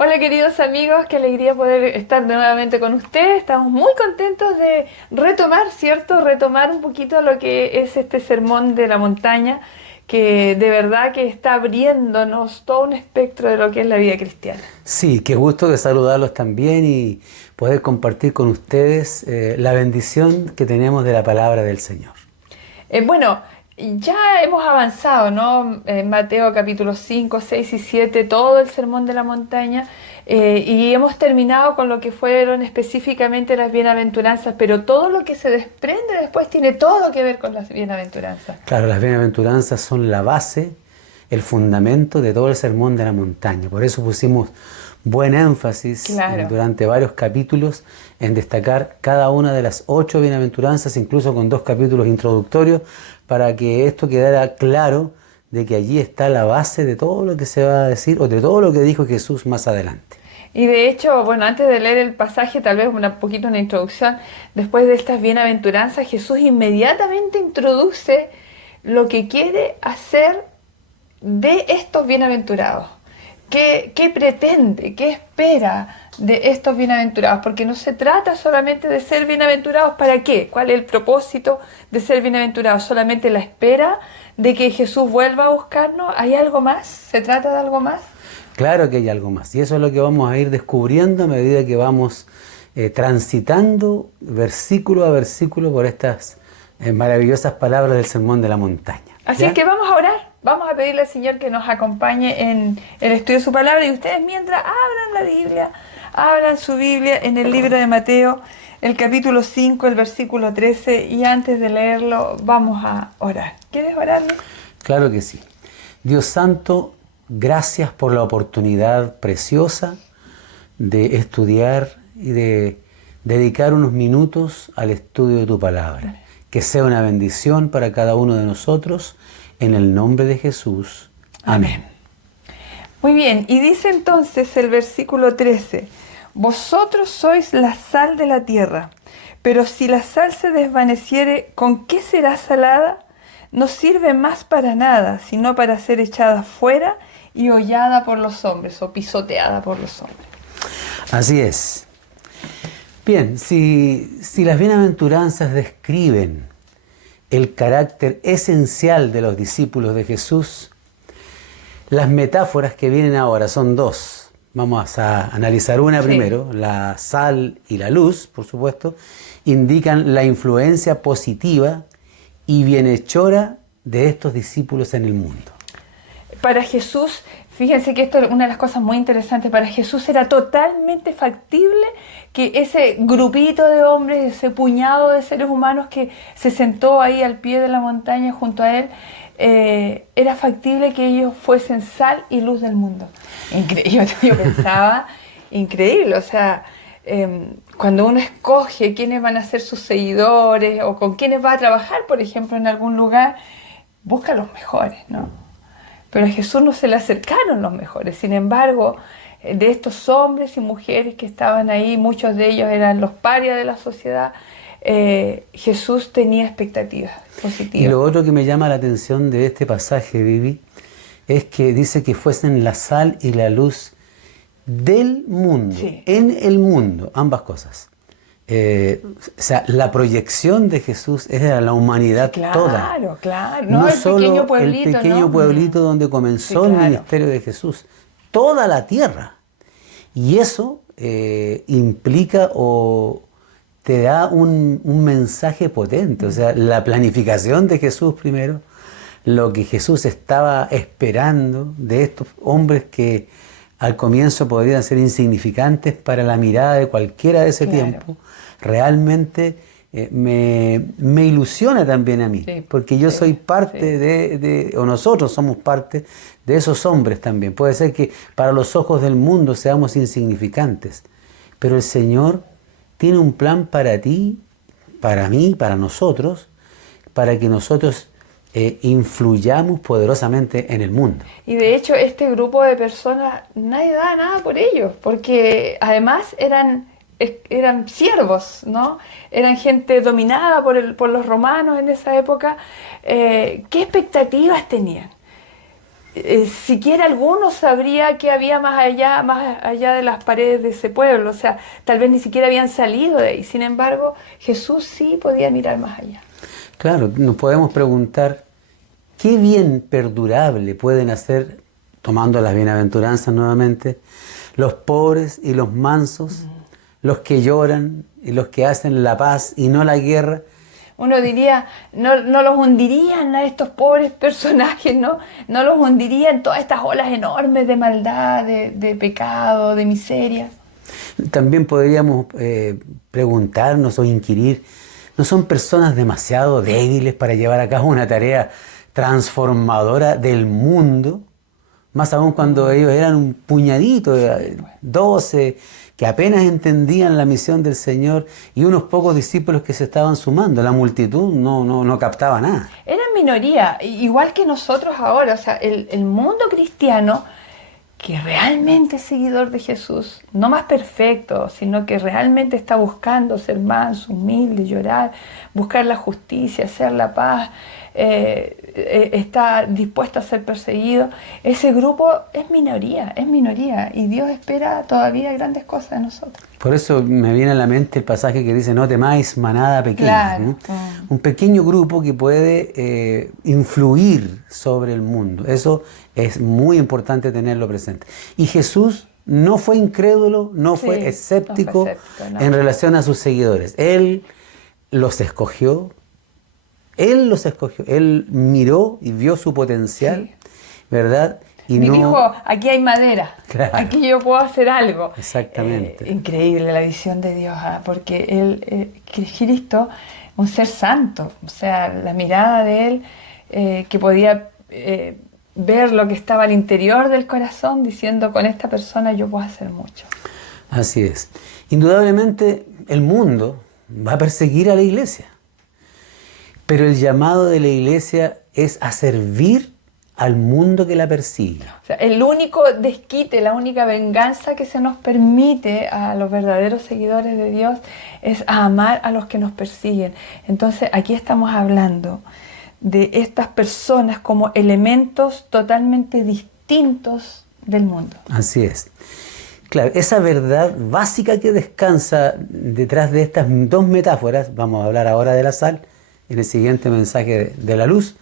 Hola queridos amigos, qué alegría poder estar nuevamente con ustedes. Estamos muy contentos de retomar, ¿cierto? Retomar un poquito lo que es este sermón de la montaña, que de verdad que está abriéndonos todo un espectro de lo que es la vida cristiana. Sí, qué gusto de saludarlos también y poder compartir con ustedes la bendición que tenemos de la palabra del Señor. Bueno, ya hemos avanzado, ¿no? En Mateo capítulo 5, 6 y 7, todo el sermón de la montaña, y hemos terminado con lo que fueron específicamente las bienaventuranzas, pero todo lo que se desprende después tiene todo que ver con las bienaventuranzas. Claro, las bienaventuranzas son la base, el fundamento de todo el sermón de la montaña. Por eso pusimos buen énfasis Claro. durante varios capítulos en destacar cada una de las 8 bienaventuranzas, incluso con 2 capítulos introductorios, para que esto quedara claro de que allí está la base de todo lo que se va a decir o de todo lo que dijo Jesús más adelante. Y de hecho, bueno, antes de leer el pasaje, tal vez poquito una introducción, después de estas bienaventuranzas, Jesús inmediatamente introduce lo que quiere hacer de estos bienaventurados. ¿Qué pretende? ¿Qué espera de estos bienaventurados? Porque no se trata solamente de ser bienaventurados. ¿Para qué? ¿Cuál es el propósito de ser bienaventurados? ¿Solamente la espera de que Jesús vuelva a buscarnos? ¿Hay algo más? ¿Se trata de algo más? Claro que hay algo más, y eso es lo que vamos a ir descubriendo a medida que vamos transitando versículo a versículo por estas maravillosas palabras del Sermón de la Montaña. Así es ¿Ya? que vamos a orar, vamos a pedirle al Señor que nos acompañe en el estudio de su palabra y ustedes mientras abran la Biblia, abran su Biblia en el libro de Mateo, el capítulo 5, el versículo 13 y antes de leerlo vamos a orar. ¿Quieres orarle? Claro que sí. Dios Santo, gracias por la oportunidad preciosa de estudiar y de dedicar unos minutos al estudio de tu palabra. Que sea una bendición para cada uno de nosotros, en el nombre de Jesús. Amén. Muy bien, y dice entonces el versículo 13, vosotros sois la sal de la tierra, pero si la sal se desvaneciere, ¿con qué será salada? No sirve más para nada, sino para ser echada fuera y hollada por los hombres o pisoteada por los hombres. Así es. Bien, si las bienaventuranzas describen el carácter esencial de los discípulos de Jesús, las metáforas que vienen ahora son 2. Vamos a analizar una primero. La sal y la luz, por supuesto, indican la influencia positiva y bienhechora de estos discípulos en el mundo. Para Jesús, fíjense que esto es una de las cosas muy interesantes, para Jesús era totalmente factible que ese grupito de hombres, ese puñado de seres humanos que se sentó ahí al pie de la montaña junto a él, era factible que ellos fuesen sal y luz del mundo. Yo pensaba, increíble, o sea, cuando uno escoge quiénes van a ser sus seguidores o con quiénes va a trabajar, por ejemplo, en algún lugar, busca los mejores, ¿no? Pero a Jesús no se le acercaron los mejores. Sin embargo, de estos hombres y mujeres que estaban ahí, muchos de ellos eran los parias de la sociedad, Jesús tenía expectativas positivas. Y lo otro que me llama la atención de este pasaje, Vivi, es que dice que fuesen la sal y la luz del mundo, Sí. en el mundo, ambas cosas. O sea, la proyección de Jesús es de la humanidad toda. Claro, claro. No el solo pequeño pueblito, el pequeño ¿no? pueblito donde comenzó el claro. ministerio de Jesús, toda la tierra. Y eso implica o te da un mensaje potente, o sea, la planificación de Jesús primero, lo que Jesús estaba esperando de estos hombres que al comienzo podrían ser insignificantes para la mirada de cualquiera de ese tiempo, realmente me ilusiona también a mí, porque yo soy parte o nosotros somos parte de esos hombres también. Puede ser que para los ojos del mundo seamos insignificantes, pero el Señor tiene un plan para ti, para mí, para nosotros, para que nosotros influyamos poderosamente en el mundo. Y de hecho este grupo de personas, nadie da nada por ellos, porque además eran siervos, ¿no? Eran gente dominada por los romanos en esa época. ¿Qué expectativas tenían? siquiera alguno sabría que había más allá de las paredes de ese pueblo. O sea, tal vez ni siquiera habían salido de ahí. Sin embargo, Jesús sí podía mirar más allá. Claro, nos podemos preguntar qué bien perdurable pueden hacer, tomando las bienaventuranzas nuevamente, los pobres y los mansos, los que lloran y los que hacen la paz y no la guerra. Uno diría, no los hundirían a estos pobres personajes, ¿no? No los hundirían todas estas olas enormes de maldad, de pecado, de miseria. También podríamos preguntarnos o inquirir, ¿no son personas demasiado débiles para llevar a cabo una tarea transformadora del mundo? Más aún cuando ellos eran un puñadito, 12, que apenas entendían la misión del Señor y unos pocos discípulos que se estaban sumando. La multitud no captaba nada. Eran minoría, igual que nosotros ahora. O sea, el mundo cristiano, que realmente es seguidor de Jesús, no más perfecto, sino que realmente está buscando ser manso, humilde, llorar, buscar la justicia, hacer la paz, está dispuesto a ser perseguido. Ese grupo es minoría, y Dios espera todavía grandes cosas de nosotros. Por eso me viene a la mente el pasaje que dice: no temáis manada pequeña. Claro. ¿No? Un pequeño grupo que puede influir sobre el mundo. Eso es muy importante tenerlo presente. Y Jesús no fue incrédulo, no fue escéptico, no. En relación a sus seguidores. Él los escogió. Él miró y vio su potencial, ¿verdad? Y dijo, aquí hay madera, claro, aquí yo puedo hacer algo. Exactamente. Increíble la visión de Dios, porque Cristo, un ser santo, o sea, la mirada de Él, que podía ver lo que estaba al interior del corazón, diciendo, con esta persona yo puedo hacer mucho. Así es. Indudablemente el mundo va a perseguir a la iglesia. Pero el llamado de la iglesia es a servir al mundo que la persigue. O sea, el único desquite, la única venganza que se nos permite a los verdaderos seguidores de Dios es a amar a los que nos persiguen. Entonces, aquí estamos hablando de estas personas como elementos totalmente distintos del mundo. Así es. Claro, esa verdad básica que descansa detrás de estas dos metáforas, vamos a hablar ahora de la sal, en el siguiente mensaje de la luz,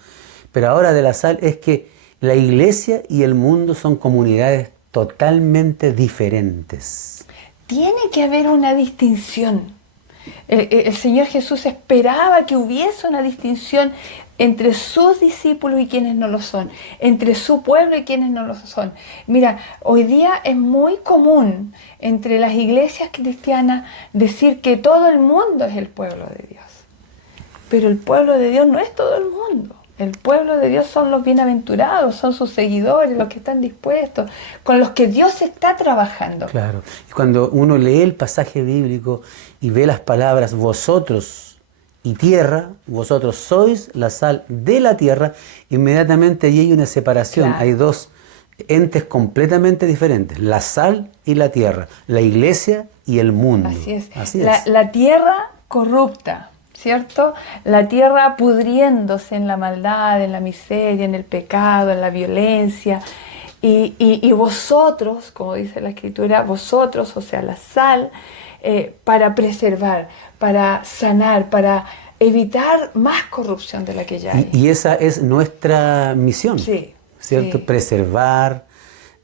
pero ahora de la sal, es que la iglesia y el mundo son comunidades totalmente diferentes. Tiene que haber una distinción. El Señor Jesús esperaba que hubiese una distinción entre sus discípulos y quienes no lo son, entre su pueblo y quienes no lo son. Mira, hoy día es muy común entre las iglesias cristianas decir que todo el mundo es el pueblo de Dios. Pero el pueblo de Dios no es todo el mundo. El pueblo de Dios son los bienaventurados, son sus seguidores, los que están dispuestos, con los que Dios está trabajando. Claro. Y cuando uno lee el pasaje bíblico y ve las palabras vosotros y tierra, vosotros sois la sal de la tierra, inmediatamente allí hay una separación. Claro. Hay dos entes completamente diferentes, la sal y la tierra, la iglesia y el mundo. Así es. Así es. La tierra corrupta, ¿cierto? La tierra pudriéndose en la maldad, en la miseria, en el pecado, en la violencia. Y vosotros, como dice la Escritura, vosotros, o sea, la sal, para preservar, para sanar, para evitar más corrupción de la que ya hay. Y esa es nuestra misión, sí, ¿cierto? Sí. Preservar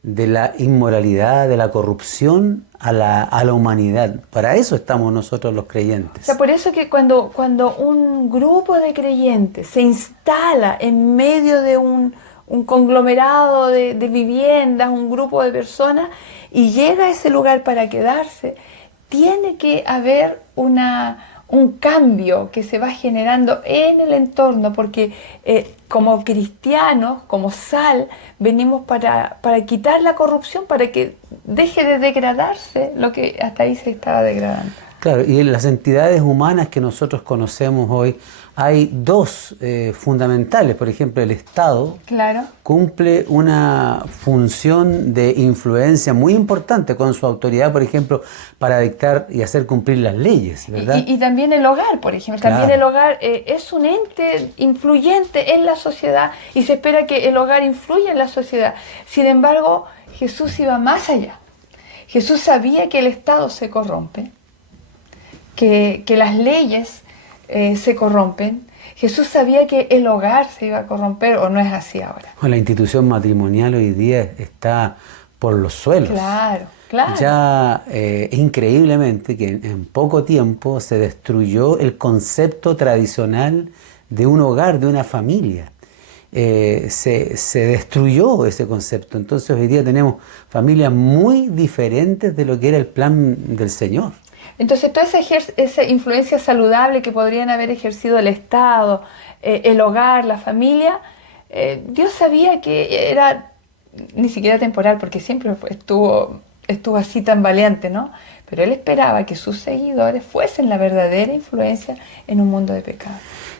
de la inmoralidad, de la corrupción a la humanidad. Para eso estamos nosotros los creyentes. O sea, por eso que cuando un grupo de creyentes se instala en medio de un conglomerado de viviendas, un grupo de personas, y llega a ese lugar para quedarse, tiene que haber un cambio que se va generando en el entorno, porque como cristianos, como sal, venimos para quitar la corrupción, para que deje de degradarse lo que hasta ahí se estaba degradando. Claro, y en las entidades humanas que nosotros conocemos hoy hay dos fundamentales. Por ejemplo, el Estado Claro. cumple una función de influencia muy importante con su autoridad, por ejemplo, para dictar y hacer cumplir las leyes, ¿verdad? Y también el hogar, por ejemplo. Claro. También el hogar es un ente influyente en la sociedad y se espera que el hogar influya en la sociedad. Sin embargo, Jesús iba más allá. Jesús sabía que el Estado se corrompe, que las leyes se corrompen. Jesús sabía que el hogar se iba a corromper, ¿o no es así ahora? La institución matrimonial hoy día está por los suelos. Claro, claro. Ya increíblemente que en poco tiempo se destruyó el concepto tradicional de un hogar, de una familia. Se destruyó ese concepto. Entonces hoy día tenemos familias muy diferentes de lo que era el plan del Señor. Entonces, toda esa influencia saludable que podrían haber ejercido el Estado, el hogar, la familia, Dios sabía que era ni siquiera temporal, porque siempre estuvo así tan valiente, ¿no? Pero Él esperaba que sus seguidores fuesen la verdadera influencia en un mundo de pecado.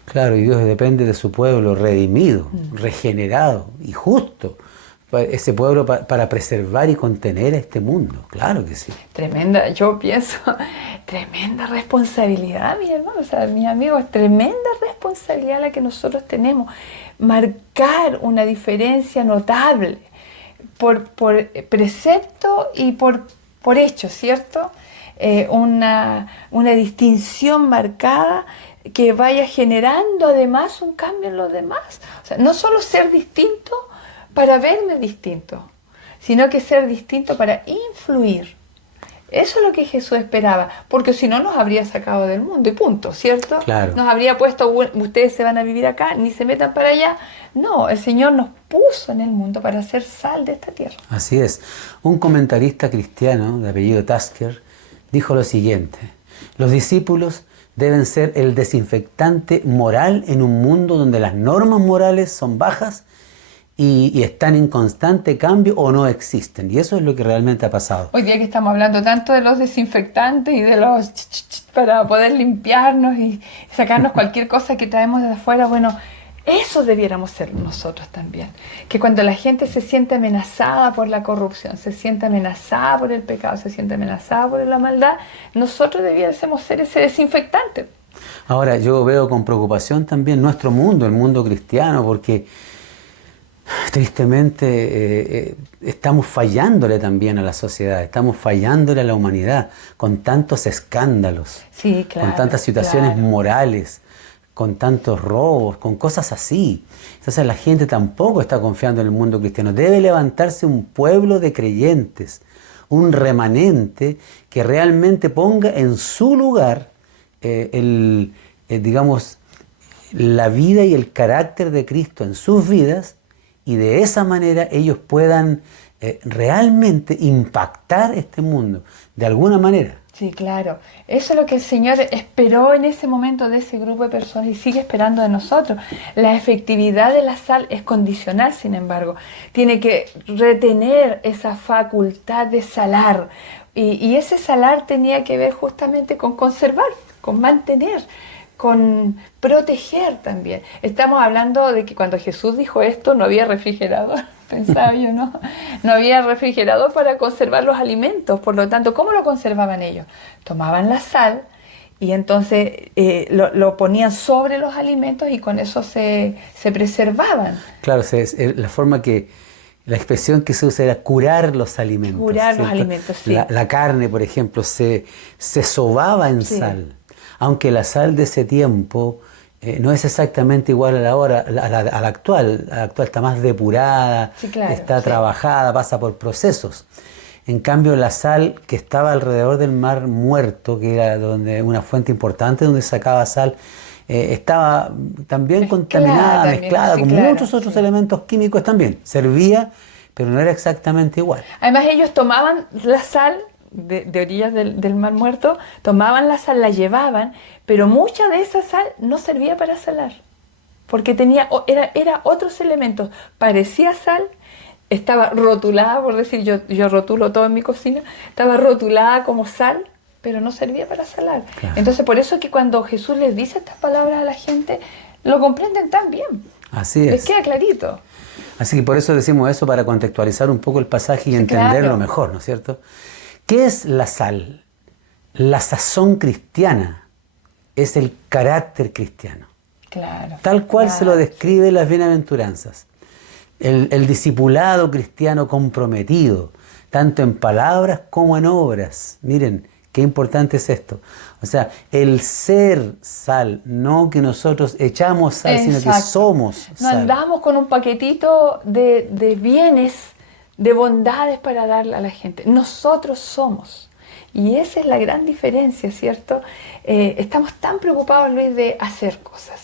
Claro, y Dios depende de su pueblo redimido, regenerado y justo. Ese pueblo para preservar y contener a este mundo, claro que sí. Tremenda, yo pienso, tremenda responsabilidad, mi hermano, o sea, mis amigos, tremenda responsabilidad la que nosotros tenemos. Marcar una diferencia notable por precepto y por hecho, ¿cierto? Una distinción marcada que vaya generando además un cambio en los demás. O sea, no solo ser distinto para verme distinto, sino que ser distinto para influir. Eso es lo que Jesús esperaba, porque si no nos habría sacado del mundo y punto, ¿cierto? Claro. Nos habría puesto, ustedes se van a vivir acá, ni se metan para allá. No, el Señor nos puso en el mundo para ser sal de esta tierra. Así es. Un comentarista cristiano de apellido Tasker dijo lo siguiente: los discípulos deben ser el desinfectante moral en un mundo donde las normas morales son bajas y están en constante cambio o no existen. Y eso es lo que realmente ha pasado. Hoy día que estamos hablando tanto de los desinfectantes y de los para poder limpiarnos y sacarnos cualquier cosa que traemos de afuera, bueno, eso debiéramos ser nosotros también. Que cuando la gente se siente amenazada por la corrupción, se siente amenazada por el pecado, se siente amenazada por la maldad, nosotros debiésemos ser ese desinfectante. Ahora, yo veo con preocupación también nuestro mundo, el mundo cristiano, porque tristemente estamos fallándole también a la sociedad, estamos fallándole a la humanidad con tantos escándalos, Sí, claro, con tantas situaciones claro. morales, con tantos robos, con cosas así. Entonces la gente tampoco está confiando en el mundo cristiano. Debe levantarse un pueblo de creyentes, un remanente que realmente ponga en su lugar digamos, la vida y el carácter de Cristo en sus vidas, y de esa manera ellos puedan realmente impactar este mundo, de alguna manera. Sí, claro. Eso es lo que el Señor esperó en ese momento de ese grupo de personas y sigue esperando de nosotros. La efectividad de la sal es condicional, sin embargo. Tiene que retener esa facultad de salar. Y ese salar tenía que ver justamente con conservar, con mantener, con proteger también. Estamos hablando de que cuando Jesús dijo esto no había refrigerador, pensaba yo, ¿no? No había refrigerador para conservar los alimentos. Por lo tanto, ¿cómo lo conservaban ellos? Tomaban la sal y entonces lo ponían sobre los alimentos y con eso se preservaban. Claro, la forma que, la expresión que se usa era curar los alimentos. Curar ¿cierto? los alimentos, sí. La carne, por ejemplo, se sobaba en Sí. sal. Aunque la sal de ese tiempo no es exactamente igual a la actual. La actual está más depurada, Sí, claro, está sí. trabajada, pasa por procesos. En cambio, la sal que estaba alrededor del Mar Muerto, que era una fuente importante donde sacaba sal, estaba también contaminada, también, mezclada sí, con claro, muchos otros sí. elementos químicos también. Servía, pero no era exactamente igual. Además, ellos tomaban la sal de orillas del Mar Muerto, tomaban la sal, la llevaban, pero mucha de esa sal no servía para salar, porque era otros elementos. Parecía sal, estaba rotulada, por decir, yo rotulo todo en mi cocina, estaba rotulada como sal, pero no servía para salar. Claro. Entonces, por eso que cuando Jesús les dice estas palabras a la gente, lo comprenden tan bien. Así Les es. queda clarito. Así que por eso decimos eso, para contextualizar un poco el pasaje y Sí, entenderlo claro. mejor, ¿no es cierto? ¿Qué es la sal? La sazón cristiana es el carácter cristiano, Claro. tal cual se lo claro, describe las bienaventuranzas. El discipulado cristiano comprometido, tanto en palabras como en obras. Miren, qué importante es esto. O sea, el ser sal, no que nosotros echamos sal, sino que Exacto. somos No sal. andamos con un paquetito de bienes, de bondades para darle a la gente. Nosotros somos. Y esa es la gran diferencia, ¿cierto? Estamos tan preocupados, Luis, de hacer cosas.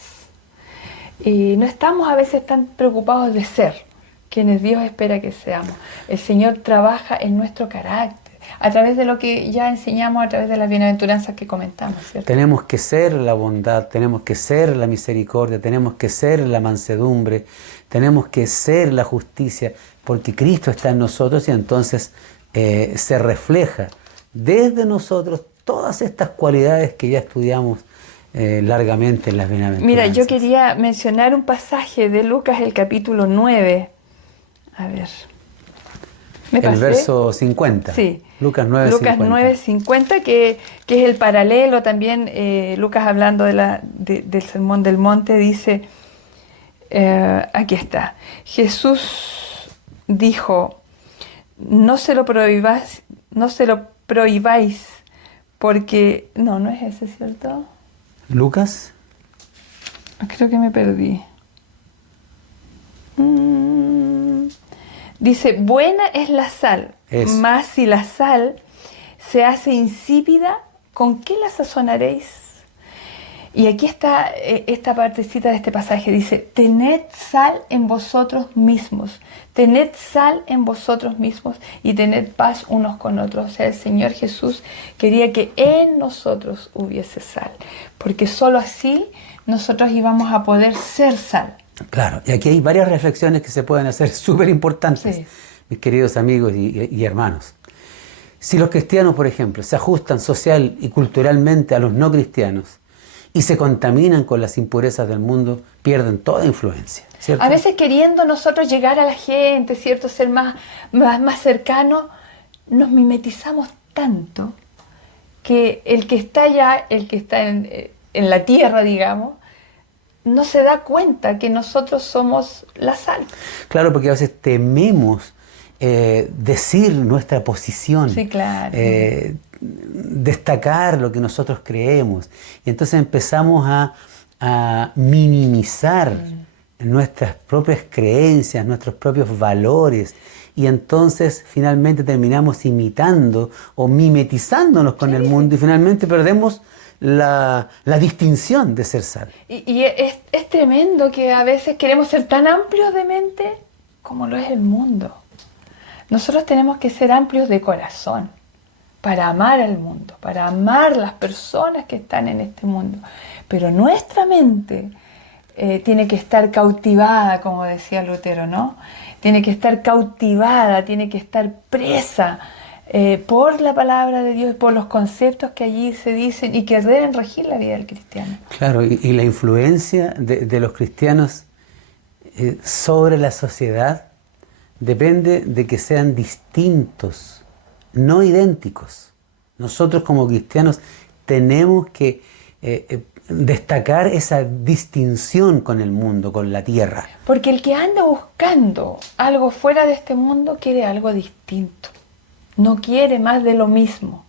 Y no estamos a veces tan preocupados de ser quienes Dios espera que seamos. El Señor trabaja en nuestro carácter, a través de lo que ya enseñamos, a través de las bienaventuranzas que comentamos, ¿cierto? Tenemos que ser la bondad, tenemos que ser la misericordia, tenemos que ser la mansedumbre, tenemos que ser la justicia, porque Cristo está en nosotros y entonces se refleja desde nosotros todas estas cualidades que ya estudiamos largamente en las bienaventuranzas. Mira, yo quería mencionar un pasaje de Lucas, el capítulo 9. A ver. ¿Me El pasé? verso 50. Sí. Lucas 9, Lucas 50. 9:50, que es el paralelo también. Lucas, hablando del Sermón del Monte, dice, aquí está, Jesús dijo, no se lo prohibáis, porque... No es ese, ¿cierto? ¿Lucas? Creo que me perdí. Dice, buena es la sal, Eso. mas si la sal se hace insípida, ¿con qué la sazonaréis? Y aquí está esta partecita de este pasaje, dice, tened sal en vosotros mismos, tened sal en vosotros mismos y tened paz unos con otros. O sea, el Señor Jesús quería que en nosotros hubiese sal, porque solo así nosotros íbamos a poder ser sal. Claro, y aquí hay varias reflexiones que se pueden hacer súper importantes, Sí. mis queridos amigos y hermanos. Si los cristianos, por ejemplo, se ajustan social y culturalmente a los no cristianos y se contaminan con las impurezas del mundo, pierden toda influencia, ¿cierto? A veces queriendo nosotros llegar a la gente, ¿cierto? Ser más cercanos, nos mimetizamos tanto que el que está allá, el que está en la tierra, digamos, no se da cuenta que nosotros somos la sal. Claro, porque a veces tememos decir nuestra posición, Sí, claro. destacar lo que nosotros creemos. Y entonces empezamos a minimizar nuestras propias creencias, nuestros propios valores. Y entonces finalmente terminamos imitando o mimetizándonos con el mundo y finalmente perdemos la distinción de ser sal. Y es tremendo que a veces queremos ser tan amplios de mente como lo es el mundo. Nosotros tenemos que ser amplios de corazón para amar al mundo, para amar las personas que están en este mundo. Pero nuestra mente tiene que estar cautivada, como decía Lutero, ¿no? Tiene que estar cautivada, tiene que estar presa por la palabra de Dios, por los conceptos que allí se dicen y que deben regir la vida del cristiano. Claro, y la influencia de los cristianos sobre la sociedad depende de que sean distintos, no idénticos. Nosotros como cristianos tenemos que destacar esa distinción con el mundo, con la tierra. Porque el que anda buscando algo fuera de este mundo quiere algo distinto. No quiere más de lo mismo.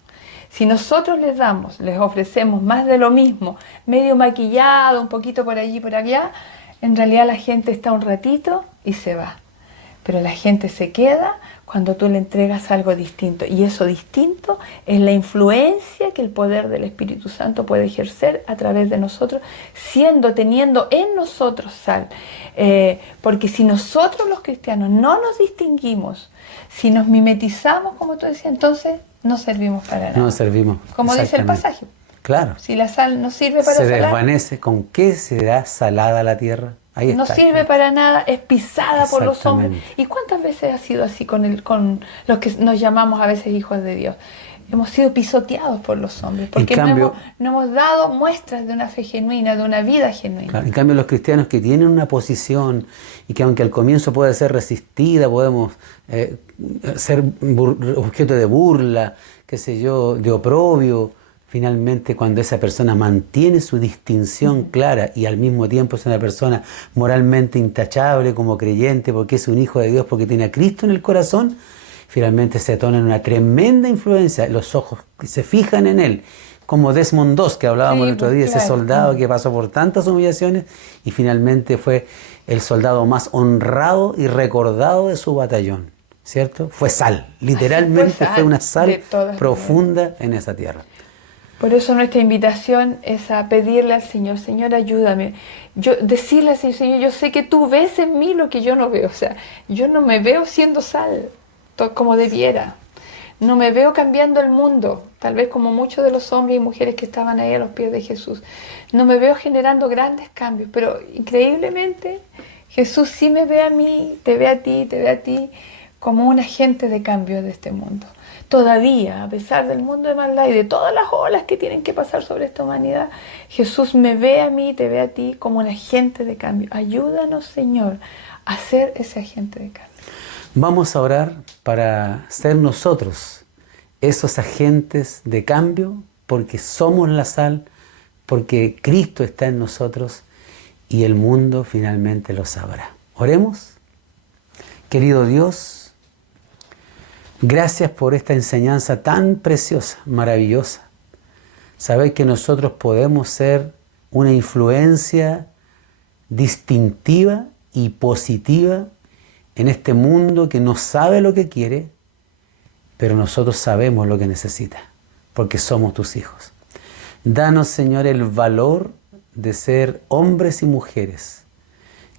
Si nosotros les ofrecemos más de lo mismo, medio maquillado, un poquito por allí, por allá, en realidad la gente está un ratito y se va. Pero la gente se queda cuando tú le entregas algo distinto. Y eso distinto es la influencia que el poder del Espíritu Santo puede ejercer a través de nosotros, teniendo en nosotros sal. Porque si nosotros los cristianos no nos distinguimos, si nos mimetizamos, como tú decías, entonces no servimos para nada. No servimos. Como dice el exactamente. pasaje. Claro. Si la sal no sirve para Se salar, desvanece. ¿Con qué será salada la tierra? Ahí no está. sirve para nada, es pisada por los hombres. Exactamente. ¿Y cuántas veces ha sido así con los que nos llamamos a veces hijos de Dios? hemos sido pisoteados por los hombres, porque cambio, no hemos dado muestras de una fe genuina, de una vida genuina. Claro, en cambio, los cristianos que tienen una posición y que aunque al comienzo puede ser resistida, podemos ser objeto de burla, qué sé yo, de oprobio, finalmente cuando esa persona mantiene su distinción clara y al mismo tiempo es una persona moralmente intachable como creyente porque es un hijo de Dios, porque tiene a Cristo en el corazón, finalmente se torna en una tremenda influencia. Los ojos se fijan en él, como Desmond Doss, que hablábamos el otro día, ese soldado que pasó por tantas humillaciones y finalmente fue el soldado más honrado y recordado de su batallón, ¿cierto? Fue sal, literalmente fue una sal profunda en esa tierra. Por eso nuestra invitación es a pedirle al Señor, Señor, ayúdame. Decirle al Señor, Señor, yo sé que tú ves en mí lo que yo no veo. O sea, yo no me veo siendo sal como debiera. No me veo cambiando el mundo, tal vez como muchos de los hombres y mujeres que estaban ahí a los pies de Jesús. No me veo generando grandes cambios, pero increíblemente Jesús sí me ve a mí, te ve a ti como un agente de cambio de este mundo. Todavía, a pesar del mundo de maldad y de todas las olas que tienen que pasar sobre esta humanidad, Jesús me ve a mí, te ve a ti como un agente de cambio. Ayúdanos, Señor, a ser ese agente de cambio. Vamos a orar para ser nosotros esos agentes de cambio, porque somos la sal, porque Cristo está en nosotros y el mundo finalmente lo sabrá. Oremos. Querido Dios, gracias por esta enseñanza tan preciosa, maravillosa. Saber que nosotros podemos ser una influencia distintiva y positiva en este mundo que no sabe lo que quiere, pero nosotros sabemos lo que necesita, porque somos tus hijos. Danos, Señor, el valor de ser hombres y mujeres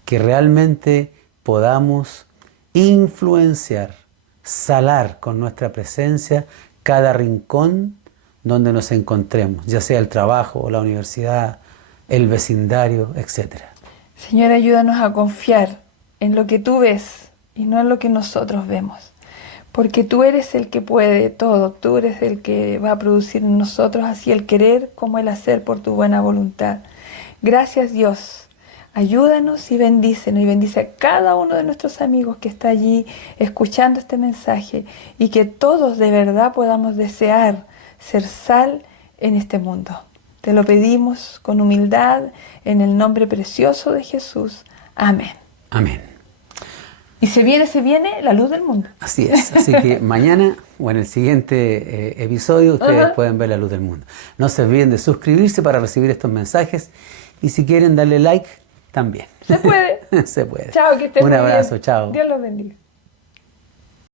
que realmente podamos influenciar, salar con nuestra presencia cada rincón donde nos encontremos, ya sea el trabajo, la universidad, el vecindario, etc. Señor, ayúdanos a confiar en lo que tú ves y no en lo que nosotros vemos, porque tú eres el que puede todo, tú eres el que va a producir en nosotros así el querer como el hacer por tu buena voluntad. Gracias, Dios. Ayúdanos y bendícenos y bendice a cada uno de nuestros amigos que está allí escuchando este mensaje y que todos de verdad podamos desear ser sal en este mundo. Te lo pedimos con humildad en el nombre precioso de Jesús. Amén. Amén. Y se viene la luz del mundo. Así es. Así que mañana o en el siguiente episodio ustedes pueden ver la luz del mundo. No se olviden de suscribirse para recibir estos mensajes y si quieren darle like, también. Se puede. Se puede. Chao, que estén Un muy abrazo, bien. chao. Dios los bendiga.